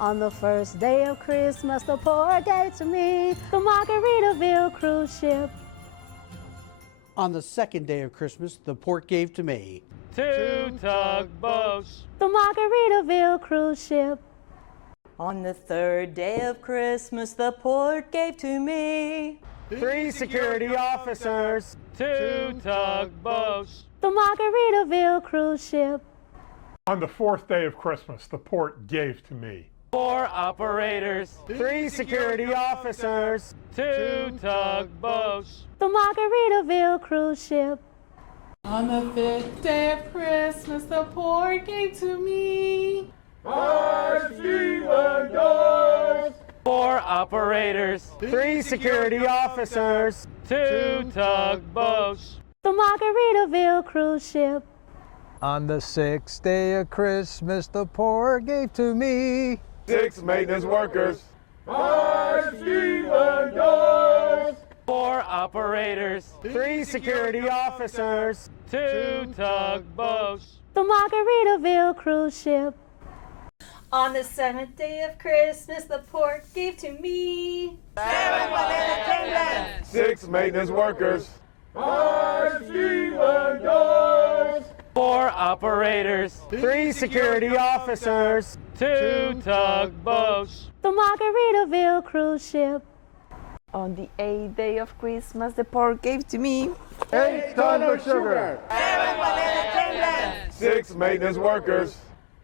On the first day of Christmas, the port gave to me the Margaritaville cruise ship. On the second day of Christmas, the port gave to me 2 tugboats, the Margaritaville cruise ship. On the third day of Christmas, the port gave to me 3 security officers, 2 tugboats, the Margaritaville cruise ship. On the fourth day of Christmas, the port gave to me 4 operators, 3 security officers, 2 tugboats, the Margaritaville cruise ship. On the fifth day of Christmas, the port gave to me 5 Stevedores, 4 operators, 3 security officers, 2 tugboats, the Margaritaville cruise ship. On the sixth day of Christmas, the port gave to me 6 maintenance workers, 5 Stevedores, 4 operators, 3 security officers, 2 tugboats, The Margaritaville cruise ship. On the seventh day of Christmas, the port gave to me 7 Valet attendants, 6 maintenance workers, 5 Stevedores, 4 operators, 3 security officers, 2 tugboats, The Margaritaville cruise ship. On the 8th day of Christmas, the port gave to me 8 tons of sugar, 7 Valet attendants, 6 maintenance workers,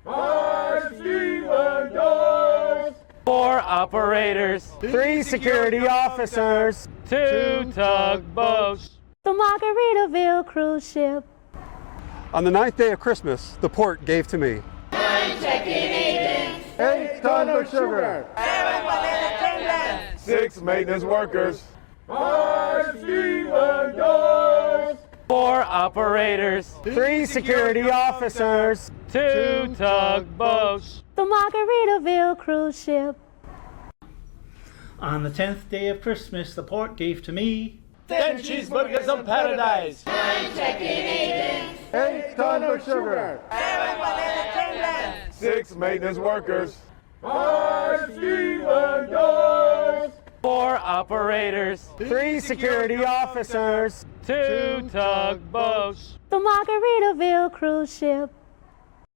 5 Stevedores, 4 operators, 3 security officers, 2 tugboats, The Margaritaville cruise ship. On the 9th day of Christmas, the port gave to me 9 check-in agents, 8 tons of sugar, 7 Valet attendants, 6 maintenance workers, 5 Stevedores, 4 operators, 3 security officers, 2 tugboats, The Margaritaville cruise ship. On the 10th day of Christmas, the port gave to me 10 cheeseburgers of paradise, 9 check-in agents, 8 tons of sugar, 7 Valet attendants, 6 maintenance workers, 5 Stevedores, 4 operators, 3 security officers, 2 tugboats, The Margaritaville cruise ship.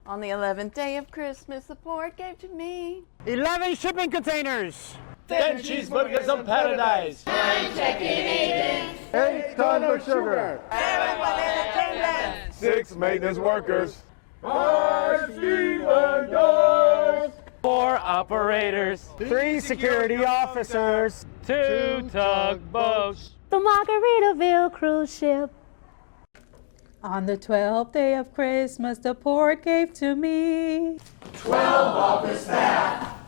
On the 11th day of Christmas, the port gave to me 11 shipping containers, 10 cheeseburgers of paradise, 9 check-in agents, 8 tons of sugar, 7 Valet attendants, 6 maintenance workers, 5 Stevedores, 4 operators, 3 security officers, 2 tugboats, The Margaritaville cruise ship. On the 12th day of Christmas, the port gave to me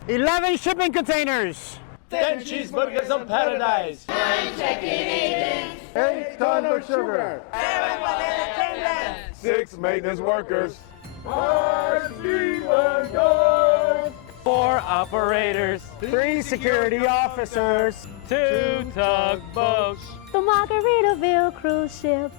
11 shipping containers, 10 cheeseburgers of paradise, 9 check-in agents, 8 tons of sugar, 7 Valet attendants, 6 maintenance workers, 5 Stevedores, 4 operators, 3 security officers, 2 tugboats, The Margaritaville cruise ship.